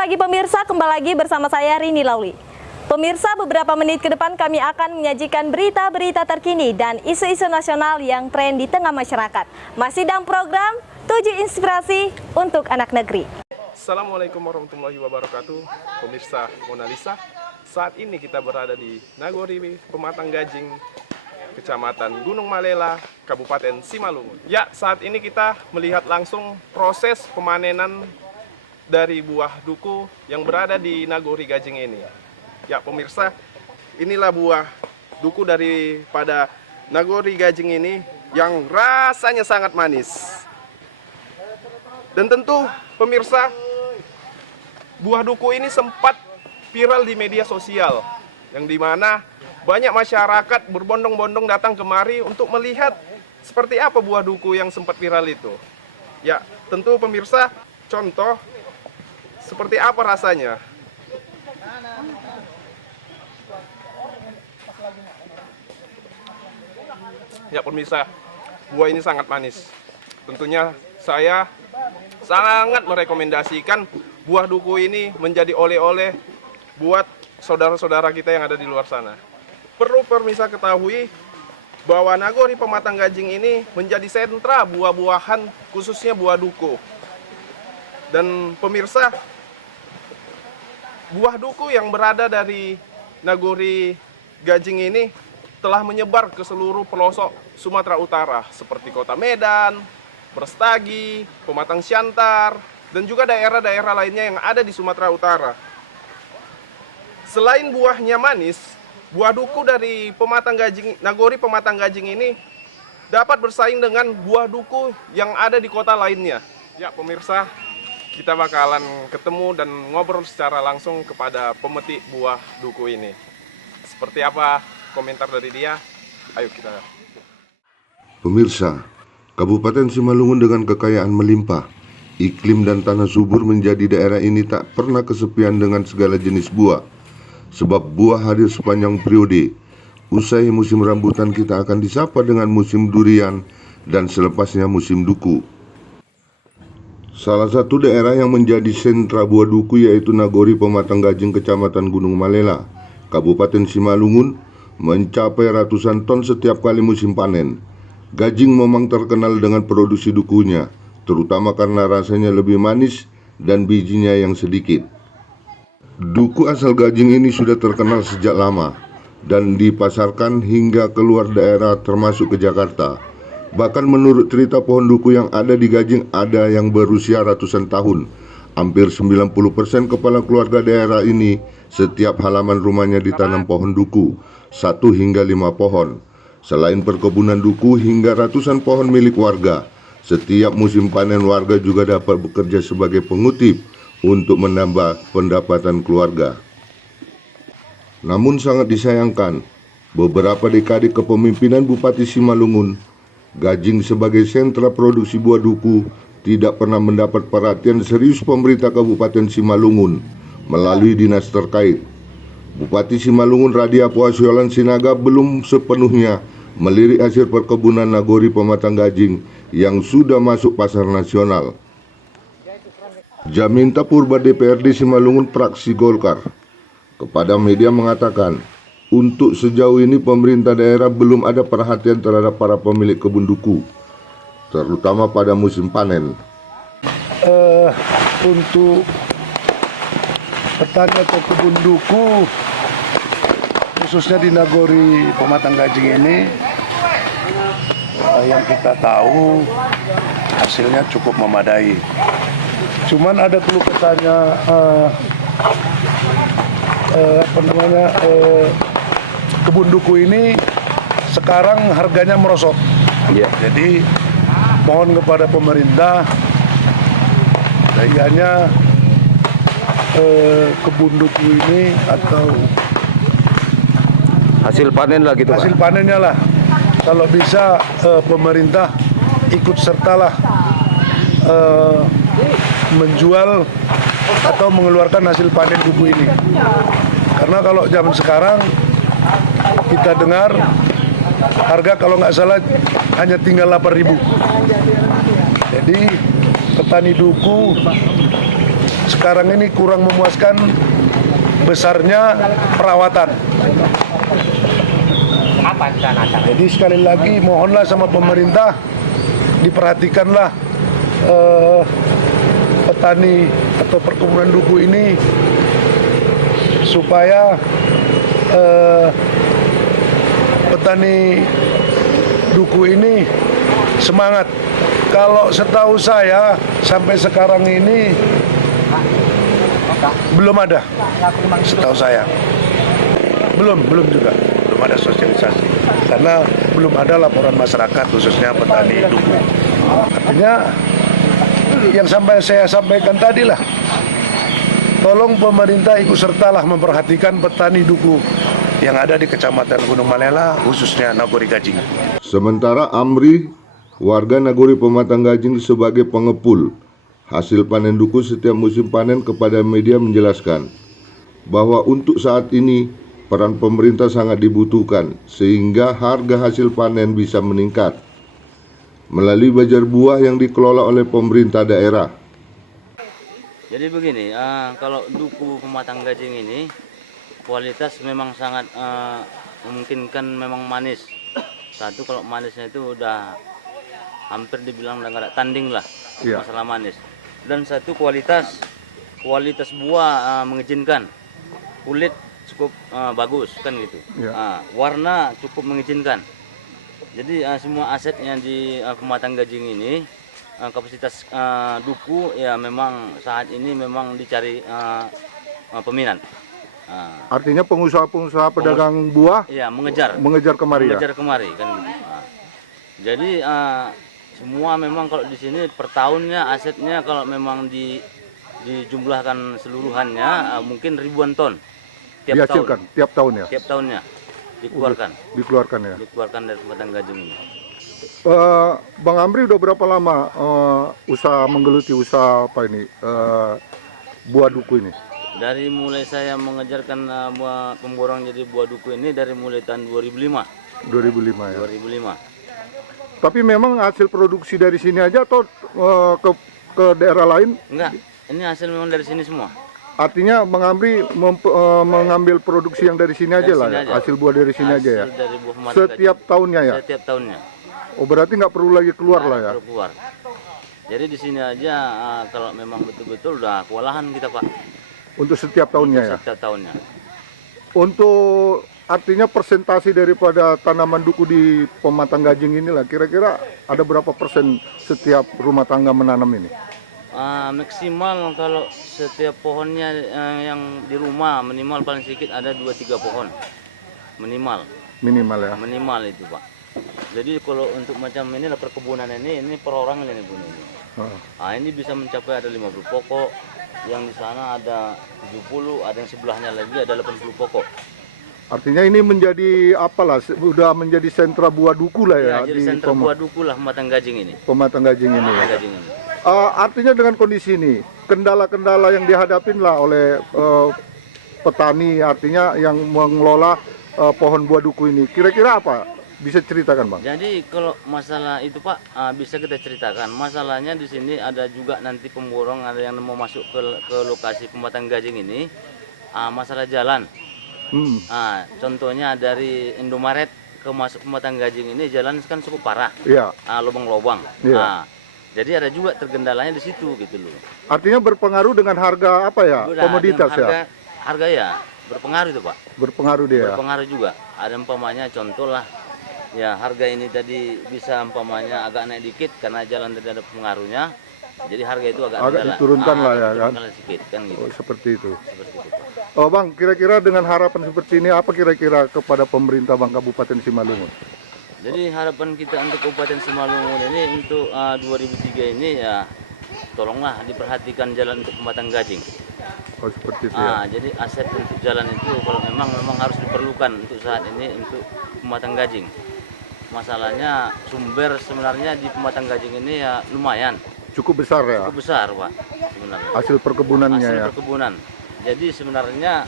pagi pemirsa, kembali lagi bersama saya Rini Lauli. Pemirsa, beberapa menit ke depan kami akan menyajikan berita-berita terkini dan isu-isu nasional yang tren di tengah masyarakat. Masih dalam program 7 Inspirasi untuk Anak Negeri. Assalamualaikum warahmatullahi wabarakatuh. Pemirsa Mona Lisa, saat ini kita berada di Nagori Pematang Gajing, Kecamatan Gunung Malela, Kabupaten Simalungun. Ya, saat ini kita melihat langsung proses pemanenan dari buah duku yang berada di Nagori Gajing ini. Ya pemirsa, inilah buah duku daripada Nagori Gajing ini yang rasanya sangat manis. Dan tentu pemirsa, buah duku ini sempat viral di media sosial, yang dimana banyak masyarakat berbondong-bondong datang kemari untuk melihat seperti apa buah duku yang sempat viral itu. Ya, tentu pemirsa, contoh seperti apa rasanya. Ya pemirsa, buah ini sangat manis. Tentunya saya sangat merekomendasikan buah duku ini menjadi oleh-oleh buat saudara-saudara kita yang ada di luar sana. Perlu pemirsa ketahui bahwa Nagori Pematang Gajing ini menjadi sentra buah-buahan, khususnya buah duku. Dan pemirsa, buah duku yang berada dari Nagori Gajing ini telah menyebar ke seluruh pelosok Sumatera Utara seperti Kota Medan, Brastagi, Pematang Siantar, dan juga daerah-daerah lainnya yang ada di Sumatera Utara. Selain buahnya manis, buah duku dari Nagori Pematang Gajing ini dapat bersaing dengan buah duku yang ada di kota lainnya. Ya pemirsa, kita bakalan ketemu dan ngobrol secara langsung kepada pemetik buah duku ini. Seperti apa komentar dari dia? Ayo kita. Pemirsa, Kabupaten Simalungun dengan kekayaan melimpah, iklim dan tanah subur menjadi daerah ini tak pernah kesepian dengan segala jenis buah. Sebab buah hadir sepanjang periode. Usai musim rambutan kita akan disapa dengan musim durian dan selepasnya musim duku. Salah satu daerah yang menjadi sentra buah duku yaitu Nagori Pematang Gajing, Kecamatan Gunung Malela, Kabupaten Simalungun, mencapai ratusan ton setiap kali musim panen. Gajing memang terkenal dengan produksi dukunya, terutama karena rasanya lebih manis dan bijinya yang sedikit. Duku asal Gajing ini sudah terkenal sejak lama dan dipasarkan hingga keluar daerah termasuk ke Jakarta. Bahkan menurut cerita pohon duku yang ada di Gajing ada yang berusia ratusan tahun. Hampir 90% kepala keluarga daerah ini setiap halaman rumahnya ditanam pohon duku, 1 hingga 5 pohon. Selain perkebunan duku hingga ratusan pohon milik warga, setiap musim panen warga juga dapat bekerja sebagai pengutip untuk menambah pendapatan keluarga. Namun sangat disayangkan, beberapa dekade kepemimpinan Bupati Simalungun, Gajing sebagai sentra produksi buah duku tidak pernah mendapat perhatian serius pemerintah Kabupaten Simalungun melalui dinas terkait. Bupati Simalungun Radia Puasyolan Sinaga belum sepenuhnya melirik hasil perkebunan Nagori Pematang Gajing yang sudah masuk pasar nasional. Jaminta Purba DPRD Simalungun fraksi Golkar kepada media mengatakan, untuk sejauh ini pemerintah daerah belum ada perhatian terhadap para pemilik kebun duku, terutama pada musim panen. Untuk petani atau kebun duku, khususnya di Nagori Pematang Gajing ini, yang kita tahu hasilnya cukup memadai. Cuman ada keluh kesahnya kebun duku ini sekarang harganya merosot. Jadi mohon kepada pemerintah, kayaknya kebun duku ini atau hasil panen lah gitu, hasil Pak. panennya lah, kalau bisa pemerintah ikut sertalah menjual atau mengeluarkan hasil panen duku ini. Karena kalau zaman sekarang kita dengar harga kalau nggak salah hanya tinggal 8.000. Jadi petani duku sekarang ini kurang memuaskan besarnya perawatan. Jadi sekali lagi mohonlah sama pemerintah, diperhatikanlah petani atau perkebunan duku ini supaya petani duku ini semangat. Kalau setahu saya sampai sekarang ini belum ada, setahu saya belum juga belum ada sosialisasi karena belum ada laporan masyarakat khususnya petani duku. Artinya yang saya sampaikan tadi lah, tolong pemerintah ikut sertalah memperhatikan petani duku yang ada di Kecamatan Gunung Malela, khususnya Nagori Gajing. Sementara Amri, warga Nagori Pematang Gajing sebagai pengepul hasil panen duku setiap musim panen kepada media menjelaskan bahwa untuk saat ini peran pemerintah sangat dibutuhkan sehingga harga hasil panen bisa meningkat melalui bajar buah yang dikelola oleh pemerintah daerah. Jadi begini, kalau duku Pematang Gajing ini kualitas memang sangat memungkinkan, memang manis. Satu, kalau manisnya itu udah hampir dibilang udah nggak ada tanding lah masalah manis. Dan satu, kualitas buah mengizinkan, kulit cukup bagus kan gitu. Warna cukup mengizinkan. Jadi semua asetnya di Pematang Gajing ini, kapasitas duku ya memang saat ini memang dicari peminat. Artinya pengusaha-pengusaha pedagang buah ya mengejar kemari kan gitu. Jadi semua memang kalau di sini per tahunnya asetnya kalau memang dijumlahkan seluruhannya mungkin ribuan ton dihasilkan tiap tahun ya. Tiap tahunnya Dikeluarkan ya. Dikeluarkan dari Pematang Gajing ini. Bang Amri udah berapa lama menggeluti usaha apa ini buah duku ini? Dari mulai saya mengejarkan pemborong jadi buah duku ini dari mulai tahun 2005 ya. 2005. Tapi memang hasil produksi dari sini aja atau ke daerah lain? Enggak, ini hasil memang dari sini semua. Artinya Bang Amri mengambil produksi yang dari sini aja lah ya? Hasil buah dari sini aja ya? Dari buah Pematang Setiap tahunnya ya? Setiap tahunnya. Oh, berarti nggak perlu lagi keluar lah ya? Perlu keluar. Jadi di sini aja kalau memang betul-betul udah kewalahan kita Pak. Untuk setiap tahunnya ya? Setiap tahunnya. Untuk artinya persentase daripada tanaman duku di Pematang Gajing inilah kira-kira ada berapa persen setiap rumah tangga menanam ini? Maksimal kalau setiap pohonnya yang di rumah minimal paling sedikit ada 2-3 pohon. Minimal ya? Minimal itu Pak. Jadi kalau untuk macam ini lah perkebunan ini per orang ini Bu. Ini bisa mencapai ada 50 pokok. Yang di sana ada 70, ada yang sebelahnya lagi ada 80 pokok. Artinya ini menjadi apalah, sudah menjadi sentra buah duku lah ya? Jadi sentra buah duku lah Pematang Gajing ini. Pematang Gajing ini ya? Gajing ini. Artinya dengan kondisi ini, kendala-kendala yang dihadapin lah oleh petani, artinya yang mengelola pohon buah duku ini, kira-kira apa? Bisa ceritakan Bang? Jadi kalau masalah itu Pak, bisa kita ceritakan. Masalahnya di sini ada juga nanti pemborong, ada yang mau masuk ke lokasi Pematang Gajing ini, masalah jalan. Contohnya dari Indomaret ke masuk Pematang Gajing ini jalan kan cukup parah, lubang-lubang. Jadi ada juga tergendalanya di situ gitu loh. Artinya berpengaruh dengan harga apa ya? Komoditas ya? Harga ya berpengaruh itu Pak. Berpengaruh dia. Berpengaruh juga. Ada umpamanya contoh lah. Ya harga ini tadi bisa umpamanya agak naik dikit karena jalan tadi ada pengaruhnya. Jadi harga itu agak diturunkan lah ya kan? Sedikit, kan gitu. Seperti itu. Seperti itu Pak. Oh Bang, kira-kira dengan harapan seperti ini apa kira-kira kepada pemerintah Bang Kabupaten Simalungun? Jadi harapan kita untuk Kabupaten Simalungun ini untuk 2003 ini ya tolonglah diperhatikan jalan untuk Pematang Gajing. Oh seperti itu ya. Jadi aset untuk jalan itu kalau memang harus diperlukan untuk saat ini untuk Pematang Gajing. Masalahnya sumber sebenarnya di Pematang Gajing ini ya lumayan. Cukup besar ya? Cukup besar Pak sebenarnya. Hasil perkebunannya Hasil ya? perkebunan. Jadi sebenarnya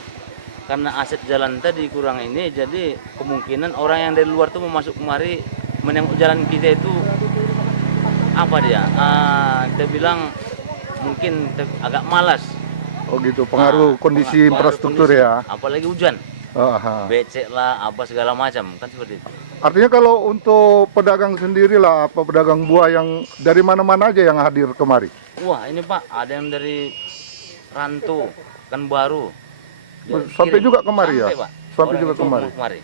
karena aset jalan tadi kurang ini, jadi kemungkinan orang yang dari luar tuh mau masuk kemari menengok jalan kita itu apa dia? Kita bilang mungkin agak malas Oh gitu, pengaruh kondisi pengaruh infrastruktur kondisi. ya. Apalagi hujan, Aha. becek lah, apa segala macam, kan seperti itu. Artinya kalau untuk pedagang sendiri lah, apa pedagang buah yang dari mana-mana aja yang hadir kemari? Wah, ini Pak, ada yang dari Rantu, kan baru. Sampai juga kemari ya? Sampai, Pak. Sampai Orang juga itu kemari. kemari.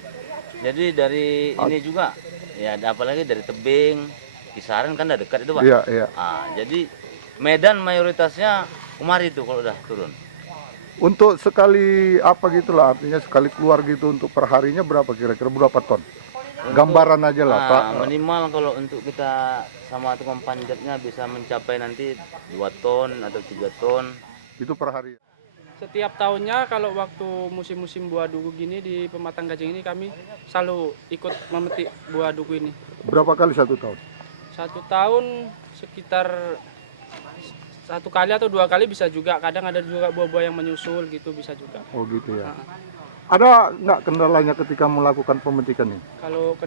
Jadi dari ini juga, ya apalagi dari Tebing, Kisaran kan udah dekat itu Pak. Iya, iya. Jadi Medan mayoritasnya kemari tuh kalau udah turun. Untuk sekali apa gitulah, artinya sekali keluar gitu untuk perharinya berapa kira-kira berapa ton? Gambaran aja lah, Pak. Minimal kalau untuk kita sama tukang panjatnya bisa mencapai nanti 2 ton atau 3 ton. Itu per hari. Setiap tahunnya kalau waktu musim-musim buah duku gini di Pematang Gajing ini kami selalu ikut memetik buah duku ini. Berapa kali satu tahun? Satu tahun sekitar 1 kali atau 2 kali bisa juga. Kadang ada juga buah-buah yang menyusul gitu bisa juga. Oh gitu ya. Ada nggak kendalanya ketika melakukan pemetikan ini? Kalau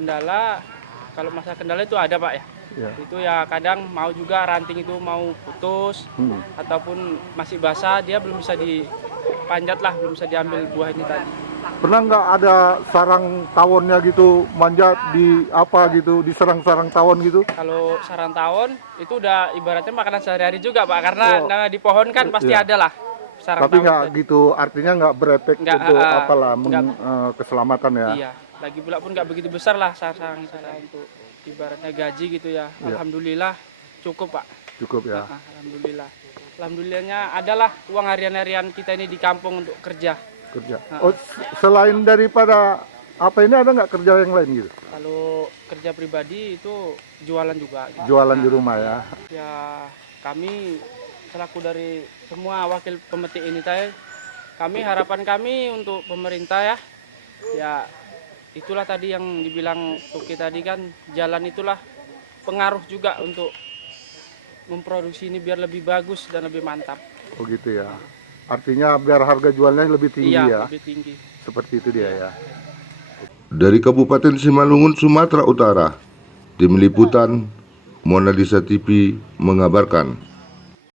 masalah kendala itu ada Pak ya. Ya. Itu ya kadang mau juga ranting itu mau putus ataupun masih basah dia belum bisa dipanjat lah, belum bisa diambil buah ini tadi. Pernah nggak ada sarang tawonnya gitu manjat di apa gitu, di sarang-sarang tawon gitu? Kalau sarang tawon itu udah ibaratnya makanan sehari-hari juga Pak, karena di pohon kan pasti iya. ada lah sarang Tapi tawon nggak tadi. gitu, artinya nggak berefek Nggak, untuk apalah nggak. keselamatan ya. Iya, lagi pula pun nggak begitu besar lah sarang untuk ibaratnya gaji gitu ya. Iya. Alhamdulillah cukup Pak. Cukup ya. Alhamdulillah. Alhamdulillahnya adalah uang harian-harian kita ini di kampung untuk kerja. Kerja. Oh, selain daripada apa ini ada nggak kerja yang lain gitu? Kalau kerja pribadi itu jualan juga. Jualan di rumah ya. Ya kami selaku dari semua wakil pemetik ini harapan kami untuk pemerintah ya itulah tadi yang dibilang Tuki tadi kan, jalan itulah pengaruh juga untuk memproduksi ini biar lebih bagus dan lebih mantap. Oh gitu ya. Artinya biar harga jualnya lebih tinggi ya. Lebih tinggi. Seperti itu dia ya. Dari Kabupaten Simalungun, Sumatera Utara, Tim Liputan Monalisa TV mengabarkan.